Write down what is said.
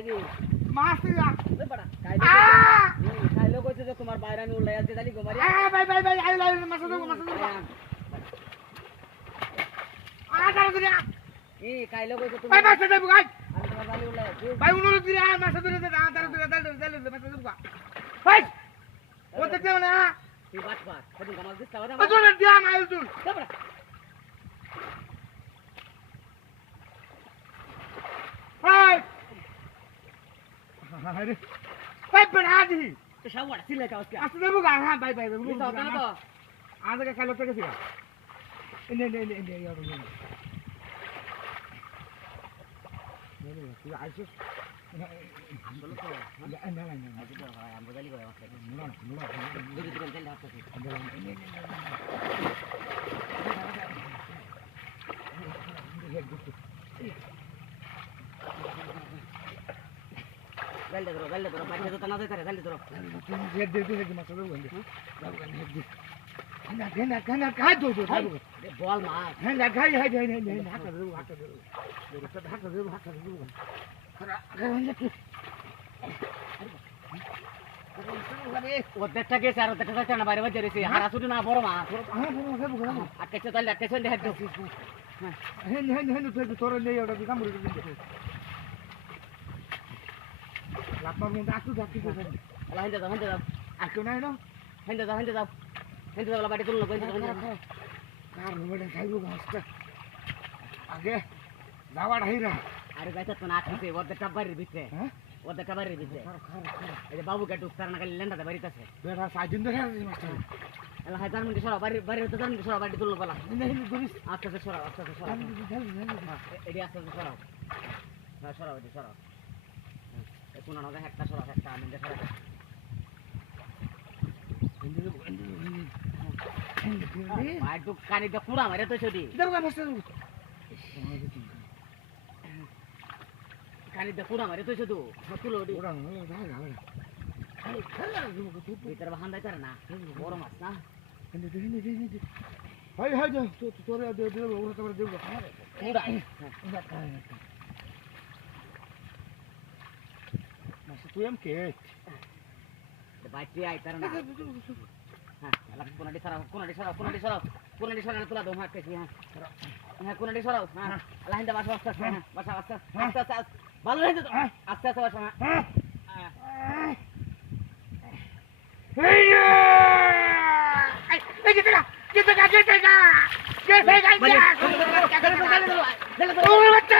লাগি মাছ দিলা ওই বড়া কাই লোক হইছে যে তোমার বাইরে আমি উল্লাই আজকে জালি গোমারি ভাই আই লাই মাছ দেবো দাঁড়া দিলা কাই লোক হইছে তুমি ভাই মাছ দেবো ভাই আমি তোমার জালি উল্লাই আছি ভাই অনুরোধ দিলা মাছ ধরে দাঁড়া মাছ দেবো ভাই ও তো কেউ না তুই বাট বাট সেদিন কামাল দিস তাও না ও তোর দিয়া মাইল তুই বড়া ভাই আরে ভাই বড়া দি তো সব বড়া সিলে কাজ কে আসতে দেবো গা হ্যাঁ ভাই তুই তো না তো আজকে কালো থেকে সিগা নে ইয়ার তুই আইছিস আসলে তো না আজকে তো ভাই আমি জালি করে আছে না দুই দিন তেল হাতে জলদি ধরো বাইরে তো না দেয় জলদি ধরো বল মাছ ওদেরটা গেছে আর ওদেরটা যাচ্ছে না বাইরে বাজারে এসে হারা ছুটি না বড় মাছ আটকেছে তাহলে আটকেছে দেখে তোর নেই ওটা কামড়ে লাপার মধ্যে আসু যাচ্ছি হেঁটে যাও আসু নাই না হেঁটে যাও বাড়ি তুললো কার মোবাইলে খাইবো গাছটা আগে যাওয়ার হাইরা আরে যাইতে তো না আসছে ওদেরটা বাড়ির ভিতরে ওদেরটা বাড়ির ভিতরে এই যে বাবুকে ঢুকতার না খালি লেন্ডাতে বাড়িতে আছে বেটা সাইদিন দেখে মাস্টার এলা হাই তার মধ্যে সরাও বাড়ির তো তার মধ্যে সরাও বাড়ি তুললো বলা আস্তে আস্তে সরাও এটি আস্তে আস্তে সরাও হ্যাঁ সরাও এটি সরাও কোন না একটা সরাও একটা আমি সরাও একটু কানিটা কুড়া মারে তো ছুটি কানিটা কুড়া মারে তো শুধু তুলো ভিতরে বাহান দেয় না বড় মাছ না তুই এম কে বাইরে আইতার না হ্যাঁ কোনাটি সরাও তুলা দো হ্যাঁ কেছি হ্যাঁ কোনাটি সরাও হ্যাঁ আল্লাহ হিন্দা বাসা আস্তে হ্যাঁ বাসা আস্তে ভালো রয়েছে তো আস্তে বাসা হ্যাঁ এই